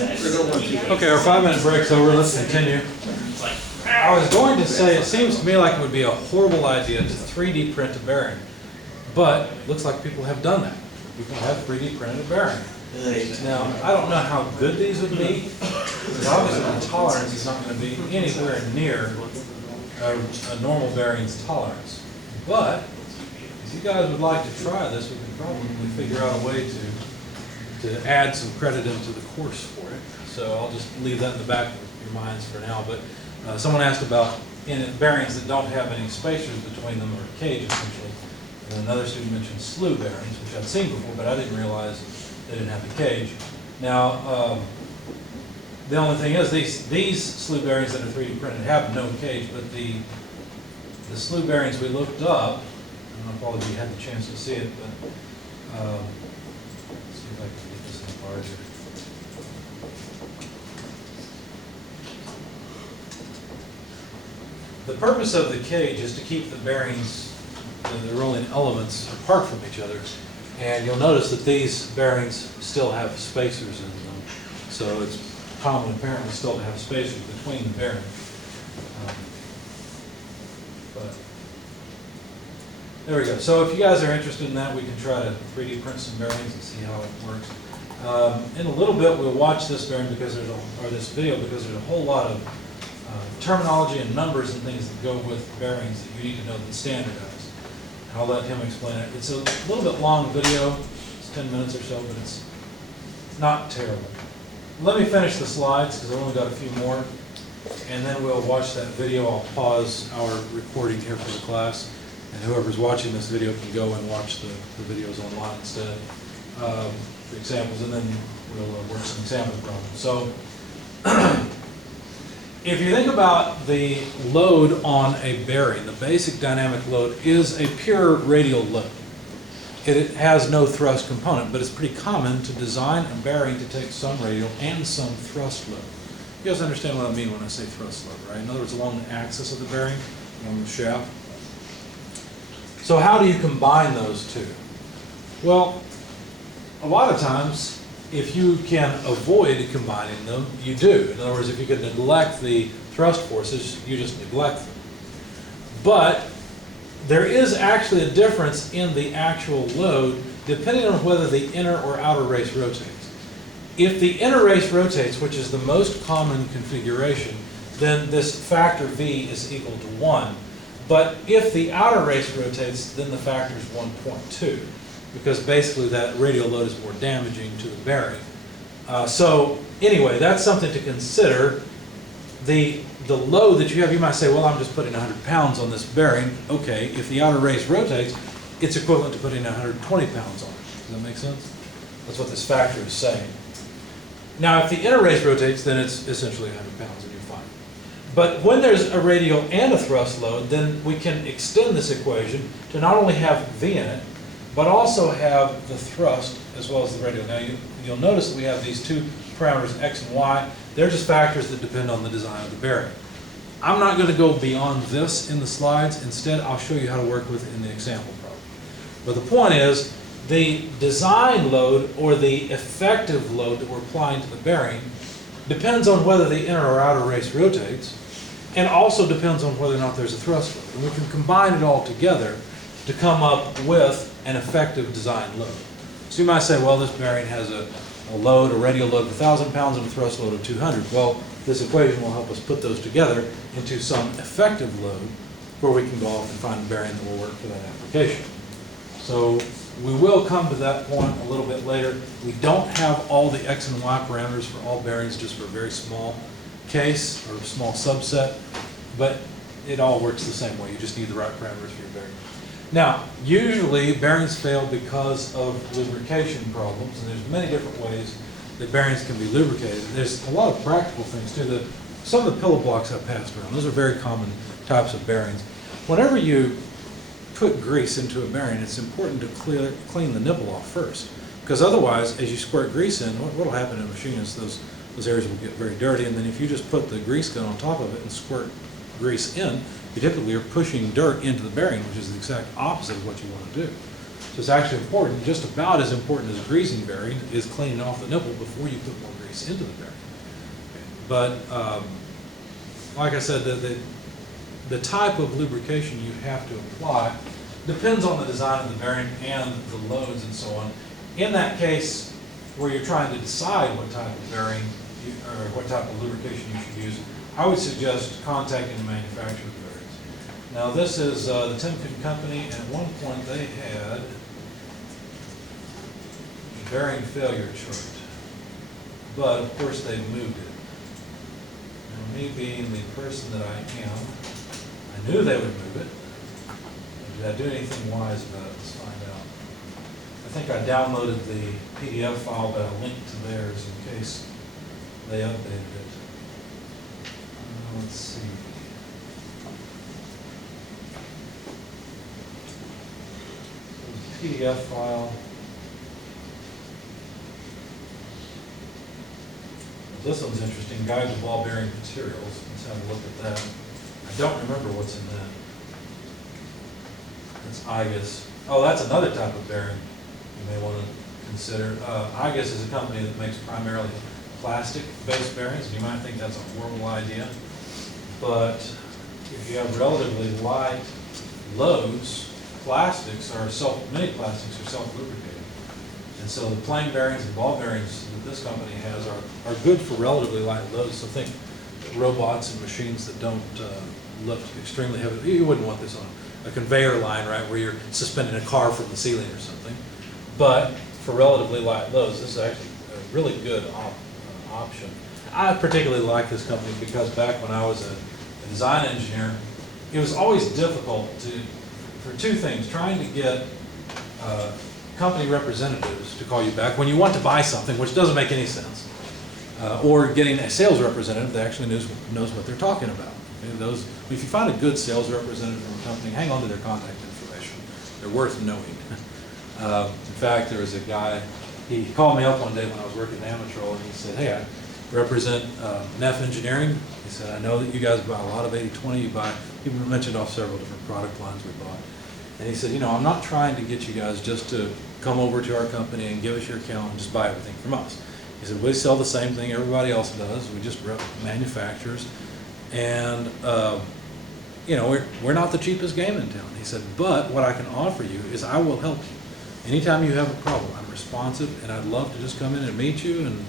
Okay, our 5-minute break's over. Let's continue. I was going to say, it seems to me like it would be a horrible idea to 3D print a bearing, but it looks like people have done that. People have 3D printed a bearing. Now, I don't know how good these would be, because obviously the tolerance is not going to be anywhere near a normal bearing's tolerance. But if you guys would like to try this, we can probably figure out a way to add some credit into the course for it. So I'll just leave that in the back of your minds for now. But someone asked about bearings that don't have any spacers between them, or a cage essentially. And another student mentioned slew bearings, which I've seen before, but I didn't realize they didn't have a cage. Now, the only thing is these slew bearings that are 3D printed have no cage, but the slew bearings we looked up, I don't know if all of you had the chance to see it, but let's see if I can get this in larger. The purpose of the cage is to keep the bearings, the rolling elements, apart from each other. And you'll notice that these bearings still have spacers in them. So it's common apparently still to have spacers between the bearings. But there we go. So if you guys are interested in that, we can try to 3D print some bearings and see how it works. In a little bit, we'll watch this bearing because this video because there's a whole lot of terminology and numbers and things that go with bearings that you need to know that's standardized. And I'll let him explain it. It's a little bit long video. It's 10 minutes or so, but it's not terrible. Let me finish the slides because I've only got a few more. And then we'll watch that video. I'll pause our recording here for the class. And whoever's watching this video can go and watch the videos online instead, the examples, and then we'll work some example problems. So if you think about the load on a bearing, the basic dynamic load is a pure radial load. It has no thrust component, but it's pretty common to design a bearing to take some radial and some thrust load. You guys understand what I mean when I say thrust load, right? In other words, along the axis of the bearing, along the shaft. So how do you combine those two? Well, a lot of times, if you can avoid combining them, you do. In other words, if you can neglect the thrust forces, you just neglect them. But there is actually a difference in the actual load depending on whether the inner or outer race rotates. If the inner race rotates, which is the most common configuration, then this factor V is equal to 1. But if the outer race rotates, then the factor is 1.2. Because basically that radial load is more damaging to the bearing. So anyway, that's something to consider. The load that you have, you might say, well, I'm just putting 100 pounds on this bearing. Okay, if the outer race rotates, it's equivalent to putting 120 pounds on it. Does that make sense? That's what this factor is saying. Now, if the inner race rotates, then it's essentially 100 pounds and you're fine. But when there's a radial and a thrust load, then we can extend this equation to not only have V in it, but also have the thrust as well as the radial. Now you'll notice that we have these two parameters, x and y. They're just factors that depend on the design of the bearing. I'm not going to go beyond this in the slides. Instead, I'll show you how to work with it in the example problem. But the point is, the design load or the effective load that we're applying to the bearing depends on whether the inner or outer race rotates, and also depends on whether or not there's a thrust load. And we can combine it all together to come up with an effective design load. So you might say, well, this bearing has a radial load of 1,000 pounds and a thrust load of 200. Well, this equation will help us put those together into some effective load where we can go off and find a bearing that will work for that application. So we will come to that point a little bit later. We don't have all the x and y parameters for all bearings, just for a very small case or a small subset, but it all works the same way. You just need the right parameters for your bearing. Now, usually bearings fail because of lubrication problems, and there's many different ways that bearings can be lubricated. There's a lot of practical things too. Some of the pillow blocks I've passed around, those are very common types of bearings. Whenever you put grease into a bearing, it's important to clean the nipple off first, because otherwise, as you squirt grease in, what will happen in a machine is those areas will get very dirty, and then if you just put the grease gun on top of it and squirt grease in, you typically are pushing dirt into the bearing, which is the exact opposite of what you want to do. So it's actually important, just about as important as a greasing bearing, is cleaning off the nipple before you put more grease into the bearing. But like I said, the type of lubrication you have to apply depends on the design of the bearing and the loads and so on. In that case, where you're trying to decide what type of bearing or what type of lubrication you should use, I would suggest contacting the manufacturer of bearings. Now this is the Timken company, and at one point they had a bearing failure chart, but of course they've moved it. Now, me being the person that I am, I knew they would move it. Did I do anything wise about it? Let's find out. I think I downloaded the PDF file, but I linked to theirs in case they updated it. Let's see. PDF file. This one's interesting. Guide to ball bearing materials. Let's have a look at that. I don't remember what's in that. That's IGUS. Oh, that's another type of bearing you may want to consider. IGUS is a company that makes primarily plastic-based bearings, and you might think that's a horrible idea. But if you have relatively light loads, many plastics are self-lubricating. And so the plain bearings and ball bearings that this company has are good for relatively light loads. So think robots and machines that don't lift extremely heavy. You wouldn't want this on a conveyor line, right, where you're suspending a car from the ceiling or something. But for relatively light loads, this is actually a really good option. I particularly like this company because back when I was a design engineer, it was always difficult for two things: trying to get company representatives to call you back when you want to buy something, which doesn't make any sense, or getting a sales representative that actually knows what they're talking about. Okay, if you find a good sales representative from a company, hang on to their contact information. They're worth knowing. In fact, there was a guy, he called me up one day when I was working at Amatrol, and he said, "Hey, I represent Neff Engineering." He said, "I know that you guys buy a lot of 80/20. He mentioned off several different product lines we bought. And he said, I'm not trying to get you guys just to come over to our company and give us your account and just buy everything from us." He said, "We sell the same thing everybody else does. We just rep manufacturers. And, we're not the cheapest game in town." He said, "But what I can offer you is I will help you. Anytime you have a problem, I'm responsive, and I'd love to just come in and meet you." And,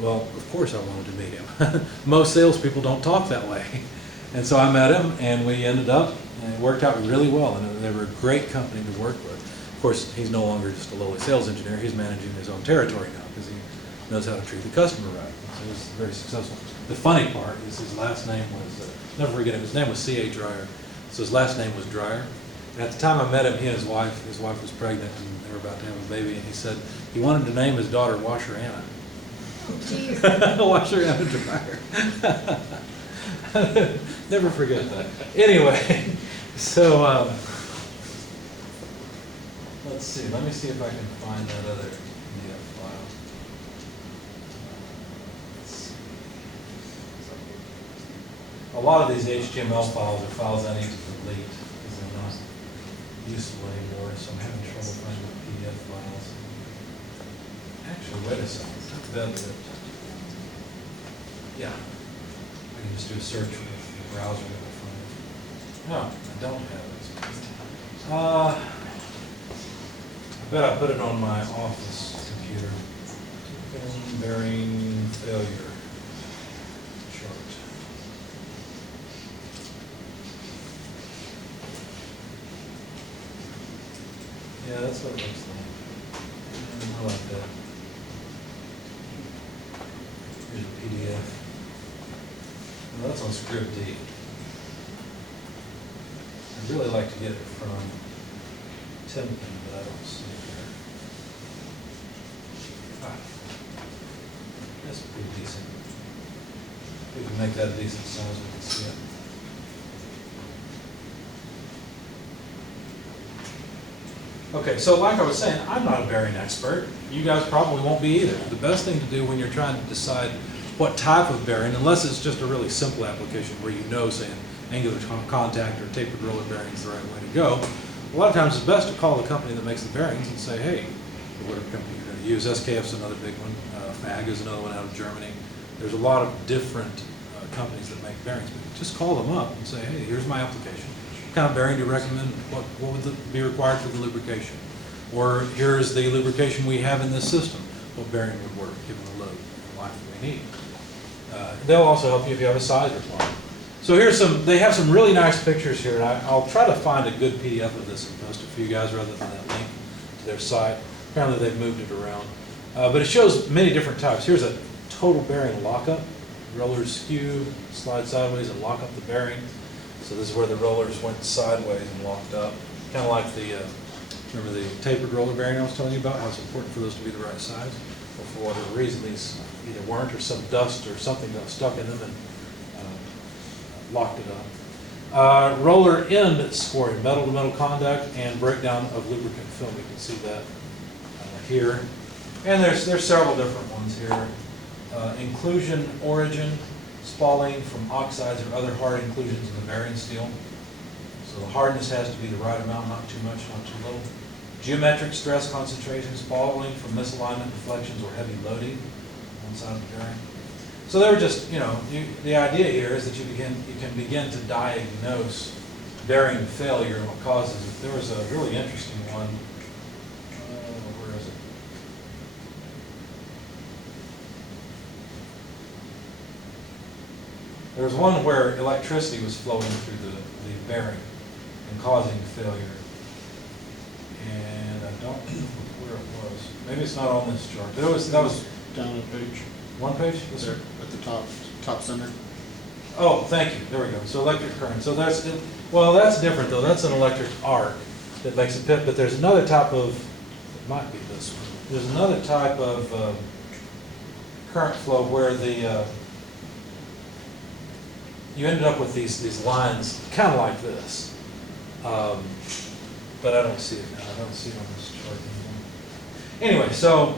well, of course I wanted to meet him. Most salespeople don't talk that way. And so I met him, and we ended up, and it worked out really well, and they were a great company to work with. Of course, he's no longer just a lowly sales engineer. He's managing his own territory now because he knows how to treat the customer right. So he's very successful. The funny part is his last name was, never forget it, his name was C.A. Dreyer. So his last name was Dreyer. And at the time I met him, he and his wife was pregnant, and they were about to have a baby, and he said he wanted to name his daughter Washer Anna. Oh, geez. Washer Anna Dreyer. Never forget that. Anyway, so let's see. Let me see if I can find that other PDF file. Let's see. A lot of these HTML files are files I need to delete because they're not useful anymore, so I'm having trouble finding the PDF files. Actually, wait a second. That's it. Yeah. I can just do a search with the browser that will find it. No, I don't have it. I bet I put it on my office computer. Bearing failure chart. Yeah, that's what it looks like. I like that. Here's a PDF. Well, that's on Script D. I'd really like to get it from Timken, but I don't see it here. That's pretty decent. We can make that a decent size, we can see it. Okay, so like I was saying, I'm not a bearing expert. You guys probably won't be either. The best thing to do when you're trying to decide what type of bearing, unless it's just a really simple application where say an angular contact or tapered roller bearing is the right way to go, a lot of times it's best to call the company that makes the bearings and say, hey, or whatever company you're going to use. SKF's another big one. FAG is another one out of Germany. There's a lot of different companies that make bearings, but just call them up and say, hey, here's my application. What kind of bearing do you recommend? What would be required for the lubrication? Or here's the lubrication we have in this system. What bearing would work given the load and life that we need? They'll also help you if you have a size requirement. So here's they have some really nice pictures here, and I'll try to find a good PDF of this and post it for you guys rather than that link to their site. Apparently they've moved it around. But it shows many different types. Here's a total bearing lockup. Rollers skew, slide sideways, and lock up the bearing. So this is where the rollers went sideways and locked up. Kind of like the, remember the tapered roller bearing I was telling you about? How it's important for those to be the right size. Well, for whatever reason, these either weren't, or some dust or something got stuck in them and locked it up. Roller end scoring, metal to metal contact and breakdown of lubricant film. You can see that here. And there's several different ones here. Inclusion origin, spalling from oxides or other hard inclusions in the bearing steel. So the hardness has to be the right amount, not too much, not too little. Geometric stress concentration, spalling from misalignment, deflections, or heavy loading on one side of the bearing. So they were just, the idea here is that you can begin to diagnose bearing failure and what causes it. There was a really interesting one. Where is it? There was one where electricity was flowing through the bearing and causing failure. And I don't know where it was. Maybe it's not on this chart. That was down a page. One page? Yes, There, at the top center. Oh, thank you. There we go. So electric current. So that's different though. That's an electric arc that makes a pit. But there's another type of, it might be this one. There's another type of current flow where you ended up with these lines kind of like this. But I don't see it now. I don't see it on this chart anymore. Anyway, so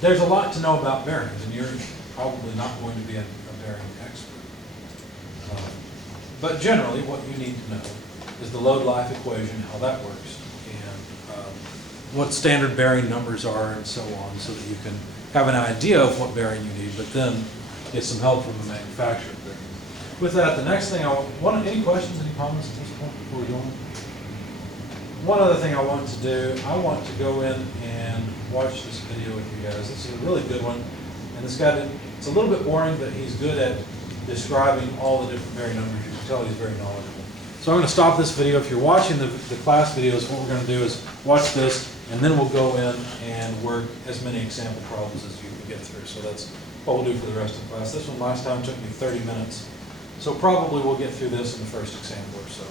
there's a lot to know about bearings, and you're probably not going to be a bearing expert. But generally, what you need to know is the load life equation, how that works, and what standard bearing numbers are, and so on, so that you can have an idea of what bearing you need, but then get some help from the manufacturer. With that, the next thing any questions, any comments at this point before we go on? One other thing I want to do, I want to go in and watch this video with you guys. This is a really good one. And this guy, it's a little bit boring, but he's good at describing all the different bearing numbers. You can tell he's very knowledgeable. So I'm going to stop this video. If you're watching the class videos, what we're going to do is watch this, and then we'll go in and work as many example problems as you can get through. So that's what we'll do for the rest of the class. This one last time took me 30 minutes. So probably we'll get through this in the first example or so.